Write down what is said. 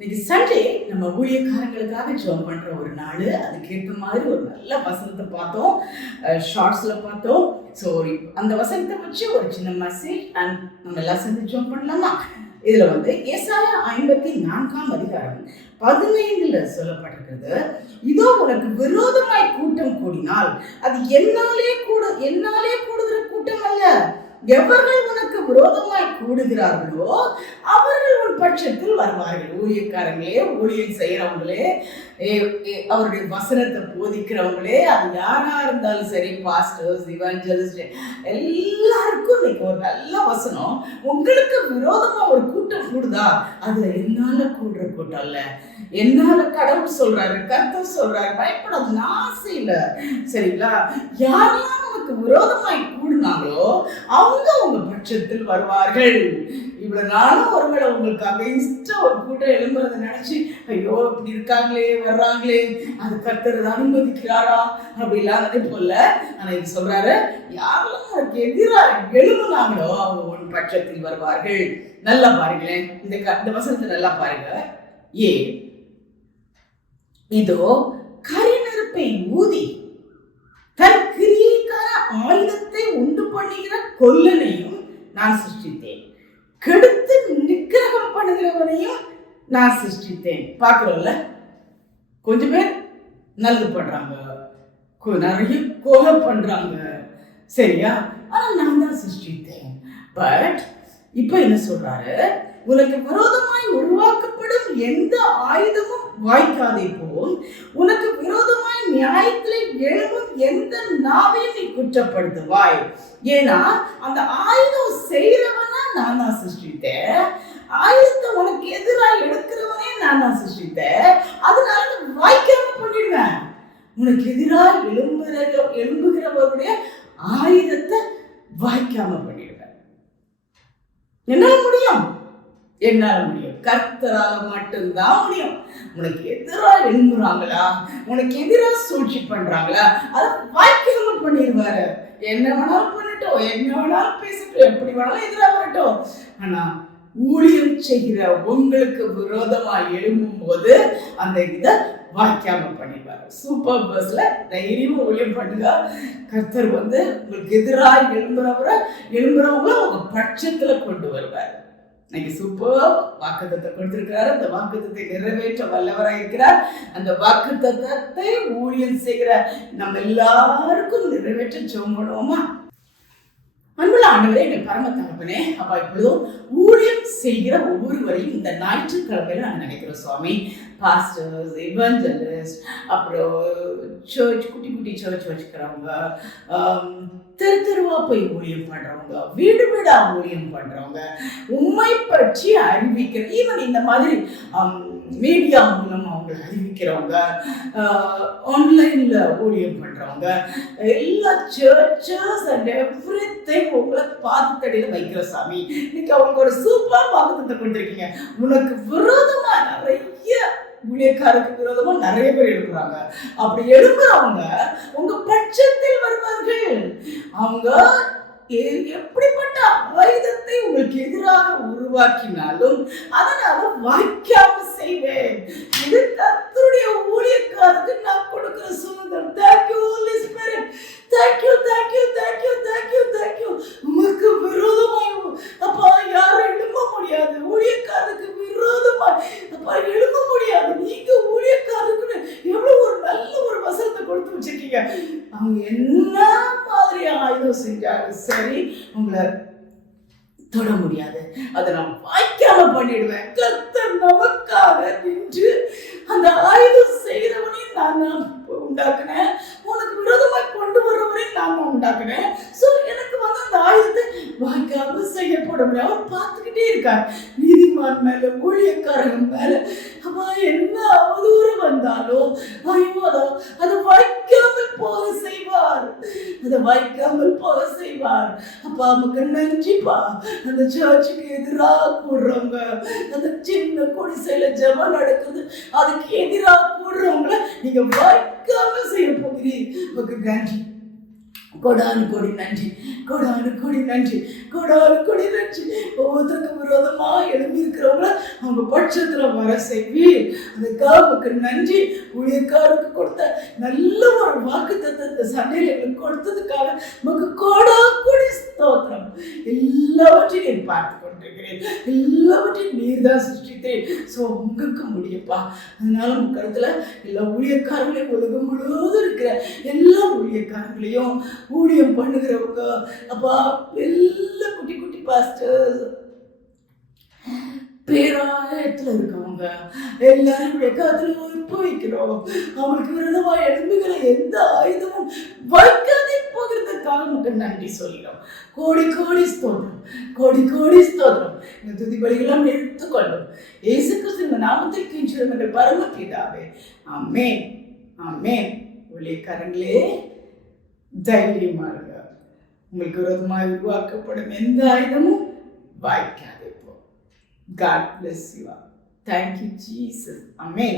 இன்னைக்கு சண்டே நம்ம ஊழியக்காரங்களுக்காக ஜெபம் பண்ற ஒரு நாள். அதுக்கேற்ற மாதிரி ஒரு நல்ல வசனத்தை பார்த்தோம், ஷார்ட்ஸ்ல பார்த்தோம். ஸோ அந்த வசனத்தை வச்சு ஒரு சின்ன மெசேஜ் அண்ட் நம்ம எல்லாம் சேர்ந்து ஜெபம் பண்ணலாமா? இதுல ஏசாயா 54ஆம் அதிகாரம் 15ல சொல்லப்பட்டிருக்கிறது, இதோ உனக்கு விரோதமாய் கூட்டம் கூடினால் அது என்னாலே கூடுகிற கூட்டம் அல்ல. எவர்கள் உனக்கு விரோதமாய் கூடுகிறார்களோ அவர்கள் உன் பட்சத்தில் வருவார்கள். ஊழியக்காரங்களே, ஊழியம் செய்யறவங்களே, அவருடைய வசனத்தை போதிக்கிறவங்களே, அது யாரா இருந்தாலும் சரி, பாஸ்டர்ஸ், இவாஞ்சலிஸ்ட், எல்லாருக்கும் இன்னைக்கு ஒரு நல்ல வசனம். உங்களுக்கு விரோதமா ஒரு கூட்டம் கூடுதா, அதுல என்னால கூடுற கூட்டம் இல்ல, என்னால கடவுள் சொல்றாரு, கர்த்தர் சொல்றாரு, பயப்படாது, ஆசை இல்ல. சரிங்களா? யாரெல்லாம் உனக்கு விரோதமாய் கூடுனாங்களோ அவங்க உங்க பட்சத்தில் வருவார்கள். இவ்வளவு நாளும் ஒருவேளை உங்களுக்கு அகைன்ஸ்டா ஒரு கூட்டம் எழும்புறத நினைச்சு, ஐயோ இப்படி இருக்காங்களே, வர்றாங்களே, அது கர்த்தர் அனுமதிக்கிறாரா அப்படிலாம் நினைப்போம்ல. ஆனா இது சொல்றாரு, யாரெல்லாம் உனக்கு எதிராக எழும்புனாங்களோ அவங்க உன் பட்சத்தில் வருவார்கள். நல்லா பாருங்களேன், இந்த வசனத்தை நல்லா பாருங்க. இதோ கரிநெருப்பை ஊதி தன் கிரியைக்கான ஆயுதத்தை உண்டு பண்ணுகிற கொல்லனையும் நான் சிருஷ்டித்தேன், கெடுத்து நிக்கிரகம் பண்ணுகிறவனையும் நான் சிருஷ்டித்தேன். பாக்குறோம்ல, கொஞ்சம் பேர் நல்லது பண்றாங்க, நிறைய கொலை பண்றாங்க, சரியா? ஆனா நான் தான் சிருஷ்டித்தேன். பட் இப்ப என்ன சொல்றாரு, உனக்கு விரோதமாய் உருவாக்கப்படும் எந்த ஆயுதமும் வாய்க்காதே போல், உனக்கு விரோதமாய் நியாயத்திலே எழும்பும் எந்த நாவையும் நீ குற்றப்படுத்துவாய். ஏன்னா அந்த ஆயுதம் செய்யறவனா நான் தான் சிருஷ்டித்தேன், ஆயுதத்தை உனக்கு எதிராக எடுக்கிறவனே நான் தான் சிருஷ்டித்தேன். அதனால வாய்க்காம பண்ணிடுவேன். உனக்கு எதிராக எழும்புகிறவருடைய ஆயுதத்தை வாய்க்காம பண்ணிடுவேன். என்னால முடியும், என்னால முடியும், கர்த்தரால மட்டும்தான் முடியும். உனக்கு எதிராக எழும்புறாங்களா, உனக்கு எதிராக சூழ்ச்சி பண்றாங்களா, அதை வாய்க்காம பண்ணிடுவாரு. என்ன வேணாலும் பண்ணட்டும், என்ன வேணாலும் பேசட்டும், எப்படி வேணாலும் எதிராக வரட்டும். ஆனா ஊழியம் செய்கிற உங்களுக்கு விரோதமா எழும்பும் போது அந்த இதை வாய்க்காம பண்ணிடுவாரு. சூப்பர் பஸ்ல தைரியமா ஊழியம் பண்ணுங்க. கர்த்தர் உங்களுக்கு எதிராக எழும்புறவங்கள உங்க பட்சத்துல கொண்டு வருவார். இன்னைக்கு சூப்பர் வாக்குத்தத்தை கொடுத்திருக்கிறார். அந்த வாக்குத்தத்தை நிறைவேற்ற வல்லவராக இருக்கிறார். அந்த வாக்குத்தத்தை ஊழியம் செய்கிற நம்ம எல்லாருக்கும் நிறைவேற்ற ஜெபம் பண்ணுவோமா? அன்புள்ள ஆண்டவரே, எங்கள் பரம தகப்பனே, அப்பா, இப்பொழுதும் ஊழியம் செய்கிற ஒவ்வொருவரையும் இந்த ஞாயிற்றுக்கிழமையில நான் நினைக்கிறோம் சுவாமி. பாஸ்டர்ஸ், இவாஞ்சலிஸ்ட், அப்புறம் சர்ச், குட்டி குட்டி சர்ச் வச்சுக்கிறவங்க, தெருவா போய் ஊழியம் பண்றவங்க, வீடு வீடா ஊழியம் பண்றவங்க, உண்மை பற்றி அறிவிக்கிற, ஈவன் இந்த மாதிரி மீடியா மூலம் அவங்களை அறிவிக்கிறவங்க, ஆன்லைன்ல ஊழியம் பண்றவங்க, எல்லா சர்ச்சஸ் அண்ட் எவ்ரிதிங் உங்களை பாதத்தடியில வைக்கிற சாமி. இன்னைக்கு அவங்களுக்கு ஒரு சூப்பர் வாக்குத்தத்தை கொடுத்துருக்கீங்க. உனக்கு விரோதமா நிறைய ஊழியக்காரருக்கு விரோதமா நிறைய பேர் எழுப்புறாங்க. அப்படி எழுப்புறவங்க உங்க பட்சத்தில் வருவார்கள். அவங்க எப்படிப்பட்ட ஆயுதத்தை உங்களுக்கு எதிராக உருவாக்கினாலும் அதனால வாய்க்காம செய்வேன். இது கர்த்தருடைய ஊழியக்காரருக்கு நான் கொடுக்கிற சுதந்திரம். Thank you Holy Spirit. Thank you, thank you, thank you, thank you, thank you. உமக்கு விரோதமாய் அப்பா யாரும் எழும்ப முடியாது. ஊழியக்காரருக்கு விரோதமாய் அப்பா எழும்ப முடியாது. நீங்க ஊழியக்காரருக்கு எவ்வளவு ஒரு நல்ல ஒரு வசனத்தை கொடுத்து வச்சிருக்கீங்க. அவங்க என்ன மாதிரி ஆயுதம் செஞ்சாலும் சரி, உங்களை தொட முடியாது. அதை நான் வாய்க்காம பண்ணிடுவேன். கர்த்தர் நமக்காக நின்று அந்த ஆயுதம் செய்கிறவனையும் நான் உண்டாக்குனேன், உனக்கு விரோதமாய் கொண்டு வரவரையும் நான் உண்டாக்குனேன். ஸோ எனக்கு அந்த ஆயுதத்தை வாய்க்காம செய்யப்பட முடியாது. அவர் பார்த்துக்கிட்டே இருக்கார். நீதிமான் மேல, ஊழியக்காரன் மேல அப்பா என்ன அவதூறு வந்தாலும் ஐயோ அதை வாய்க்காமல் போக செய்வார், அதை வாய்க்காமல் போக செய்வார். அப்பா நமக்கு நன்றிப்பா. அந்த சர்ச்சுக்கு எதிராக கூடுறவங்க, அந்த சின்ன குடிசையில ஜெபம் நடக்குது, அதுக்கு எதிராக கூடுறவங்கள நீங்க வாய்க்காம செய்ய போகிறீர். நமக்கு நன்றி. கொடானு கொடி நன்றி, கொடானு கொடி நன்றி, கொடானு கொடி நன்றி. ஒவ்வொருத்தருக்கும் விரோதமா எழுப்பி இருக்கிறவங்கள அவங்க பட்சத்துல வர செய்வீர். அதுக்காக நன்றி. ஊழியக்காரருக்கு கொடுத்த நல்ல ஒரு வாக்கு தத்துவத்தை சண்டையில் எங்களுக்கு கொடுத்ததுக்காக நமக்கு கொடா கொடி ஸ்தோத்திரம். எல்லாவற்றையும் பார்த்து கொண்டிருக்கிறேன், எல்லாவற்றையும் நீர் தான் சிருஷ்டித்தேன். ஸோ உங்களுக்கு முடியப்பா. அதனால மக்களத்துல எல்லா ஊழியக்காரங்களையும் உலகம் முழுவதும் இருக்கிற எல்லா ஊழியக்காரங்களையும் ஊழியம் பண்ணுகிறவங்க அப்பா, எல்லா குட்டி குட்டி பாஸ்டர்ஸ், பேராயத்துல இருக்கவங்க எல்லாரும் வெக்காத்துல ஒப்பு வைக்கிறோம். அவங்களுக்கு விரோதமா எழும்புகிற எந்த ஆயுதமும் வைக்காதே போகிறதுக்காக மட்டும் நன்றி சொல்கிறோம். கோடி கோடி ஸ்தோத்திரம், கோடி கோடி ஸ்தோத்திரம். இந்த துதிபலிகளும் எடுத்துக்கொள்ளும் இயேசு கிறிஸ்துவின் நாமத்தில் கெஞ்சுகிறோம் என்ற பரமபிதாவே. ஆமென், ஆமென். ஊழியக்காரங்களே தைரியமாக உங்களுக்கு விரோதமாக உருவாக்கப்படும் எந்த ஆயுதமும் வாய்க்காதே போ. God bless you all. Thank you, Jesus. Amen.